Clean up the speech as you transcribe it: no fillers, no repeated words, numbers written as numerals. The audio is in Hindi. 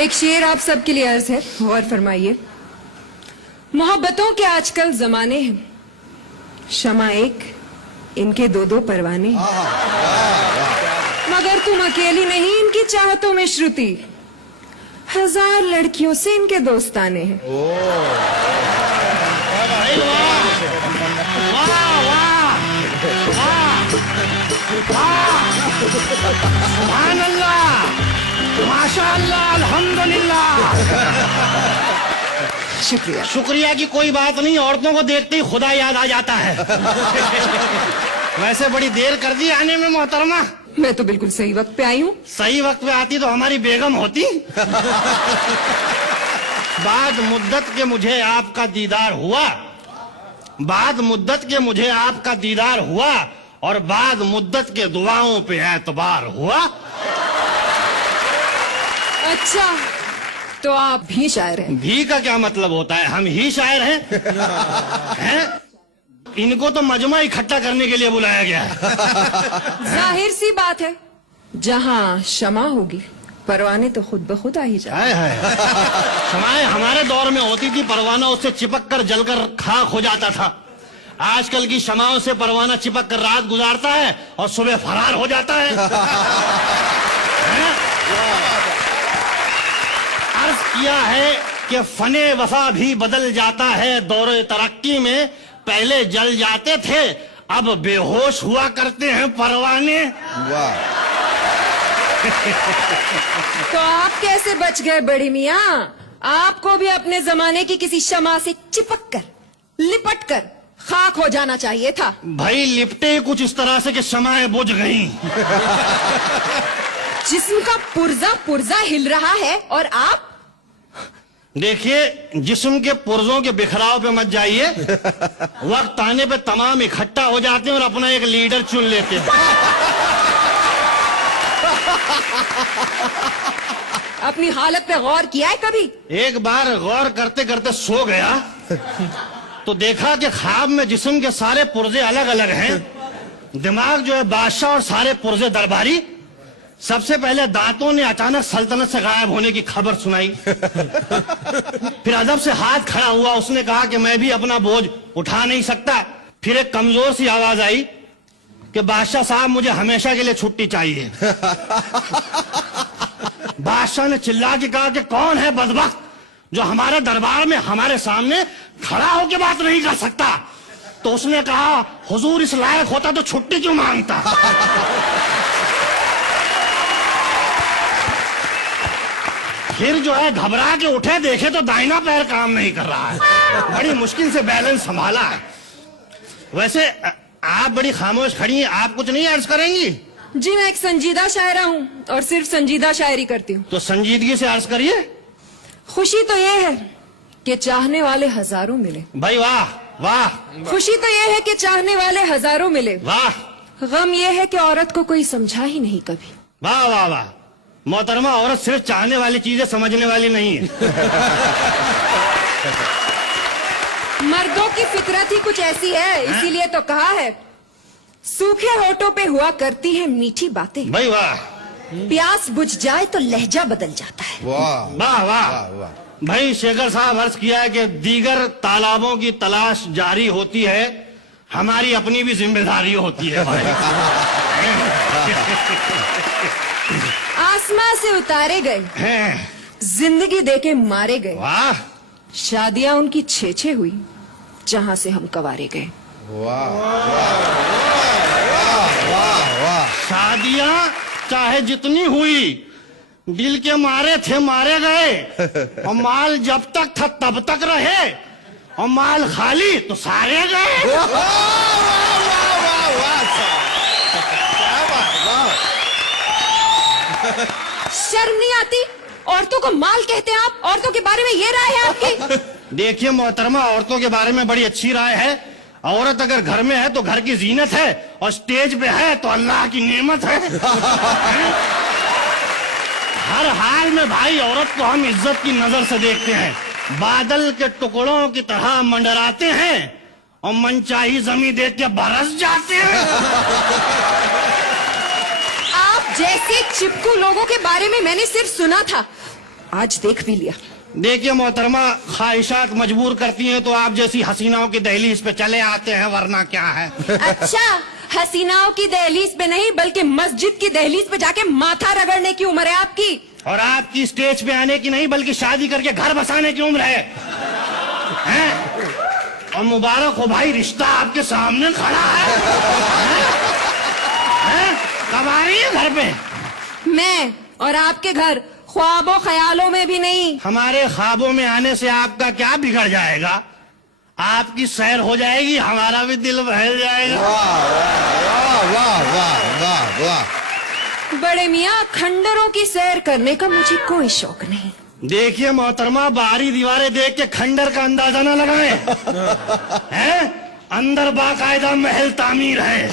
एक शेर आप सबके लिए अर्ज है, गौर फरमाइए। मोहब्बतों के आजकल जमाने हैं, शमा एक, इनके दो दो परवाने हैं। मगर तुम अकेली नहीं इनकी चाहतों में श्रुति, हजार लड़कियों से इनके दोस्ताने हैं। सुभान अल्लाह, माशाअल्लाह, अल्हम्दुलिल्लाह। शुक्रिया। शुक्रिया की कोई बात नहीं, औरतों को देखते ही खुदा याद आ जाता है। वैसे बड़ी देर कर दी आने में मोहतरमा। मैं तो बिल्कुल सही वक्त पे आई हूँ। सही वक्त पे आती तो हमारी बेगम होती। बाद मुद्दत के मुझे आपका दीदार हुआ, बाद मुद्दत के मुझे आपका दीदार हुआ, और बाद मुद्दत के दुआओं पे एतबार हुआ। अच्छा, तो आप भी शायर हैं? भी का क्या मतलब होता है? हम ही शायर हैं। हैं? इनको तो मजमा इकट्ठा करने के लिए बुलाया गया है। जाहिर सी बात है, जहाँ क्षमा होगी परवाने तो खुद ब खुद आ ही जाए। क्षमाएं हमारे दौर में होती थी, परवाना उससे चिपक कर जलकर खाक हो जाता था। आजकल की क्षमाओं से परवाना चिपक कर रात गुजारता है और सुबह फरार हो जाता है। अर्ज किया है कि फने वफा भी बदल जाता है दौरे तरक्की में, पहले जल जाते थे अब बेहोश हुआ करते हैं परवाने। वाह। तो आप कैसे बच गए बड़ी मियाँ? आपको भी अपने जमाने की किसी शमा से चिपक कर, लिपट कर खाक हो जाना चाहिए था। भाई लिपटे कुछ इस तरह से कि शमाएं बुझ गईं। जिस्म का पुर्जा पुर्जा हिल रहा है और आप? देखिए, जिस्म के पुर्जों के बिखराव पे मत जाइए। वक्त आने पे तमाम इकट्ठा हो जाते हैं और अपना एक लीडर चुन लेते हैं। अपनी हालत पे गौर किया है कभी? एक बार गौर करते करते सो गया तो देखा कि ख्वाब में जिस्म के सारे पुर्जे अलग अलग हैं। दिमाग जो है बादशाह और सारे पुर्जे दरबारी। सबसे पहले दांतों ने अचानक सल्तनत से गायब होने की खबर सुनाई। फिर अदब से हाथ खड़ा हुआ, उसने कहा कि मैं भी अपना बोझ उठा नहीं सकता। फिर एक कमजोर सी आवाज आई कि बादशाह साहब मुझे हमेशा के लिए छुट्टी चाहिए। बादशाह ने चिल्ला के कहा कि कौन है बदबख्त जो हमारे दरबार में हमारे सामने खड़ा होकर बात नहीं कर सकता? तो उसने कहा, हुजूर इस लायक होता तो छुट्टी क्यों मांगता? फिर जो है घबरा के उठे, देखे तो दाहिना पैर काम नहीं कर रहा है। बड़ी मुश्किल से बैलेंस संभाला है। वैसे आप बड़ी खामोश खड़ी हैं, आप कुछ नहीं अर्ज करेंगी? जी मैं एक संजीदा शायरा हूँ और सिर्फ संजीदा शायरी करती हूँ। तो संजीदगी से अर्ज करिए। खुशी तो ये है कि चाहने वाले हजारों मिले। भाई वाह वाह। खुशी तो ये है कि चाहने वाले हजारों मिले। वाह। गम ये है कि औरत को कोई समझा ही नहीं कभी। वाह वाह वाह। मोहतरमा, औरत सिर्फ चाहने वाली चीजें समझने वाली नहीं है। मर्दों की फितरत ही कुछ ऐसी है, इसीलिए तो कहा है सूखे होठों पे हुआ करती है मीठी बातें। भाई वाह। प्यास बुझ जाए तो लहजा बदल जाता है। वाह वाह वाह। वाह। भाई शेखर साहब अर्ज किया है कि दीगर तालाबों की तलाश जारी होती है, हमारी अपनी भी जिम्मेदारी होती है। भाई आसमां से उतारे गए, हैं। जिंदगी देके मारे गए। वाह। शादियां उनकी छे हुई जहां से हम कवारे गए। वाह वाह वाह। शादियां चाहे जितनी हुई, दिल के मारे थे मारे गए, और माल जब तक था तब तक रहे, और माल खाली तो सारे गए। शर्म नहीं आती? औरतों को माल कहते हैं आप? औरतों के बारे में ये राय है आपकी? देखिए मोहतरमा, औरतों के बारे में बड़ी अच्छी राय है। औरत अगर घर में है तो घर की जीनत है, और स्टेज पे है तो अल्लाह की नेमत है। हर हाल में भाई औरत को हम इज्जत की नजर से देखते हैं। बादल के टुकड़ों की तरह मंडराते हैं और मनचाही जमीन देख के बरस जाते हैं। आप जैसे चिपकू लोगों के बारे में मैंने सिर्फ सुना था, आज देख भी लिया। देखिए मोहतरमा, ख्वाहिशात मजबूर करती हैं तो आप जैसी हसीनाओं की दहलीज पे चले आते हैं, वरना क्या है। अच्छा, हसीनाओं की दहलीज पे नहीं बल्कि मस्जिद की दहलीज पे जाके माथा रगड़ने की उम्र है आपकी। और आपकी स्टेज पे आने की नहीं बल्कि शादी करके घर बसाने की उम्र है, हैं? और मुबारक हो भाई, रिश्ता आपके सामने खड़ा है, हैं? कब आ रही है घर पे? मैं और आपके घर ख्वाबों ख्यालों में भी नहीं। हमारे ख्वाबों में आने से आपका क्या बिगड़ जाएगा? आपकी सैर हो जाएगी, हमारा भी दिल बहल जाएगा। वाह वाह वाह वाह वाह। बड़े मियाँ, खंडरों की सैर करने का मुझे कोई शौक नहीं। देखिए मोहतरमा, बाहरी दीवारें देख के खंडर का अंदाजा न लगाएं, हैं? अंदर बाकायदा महल तामीर है।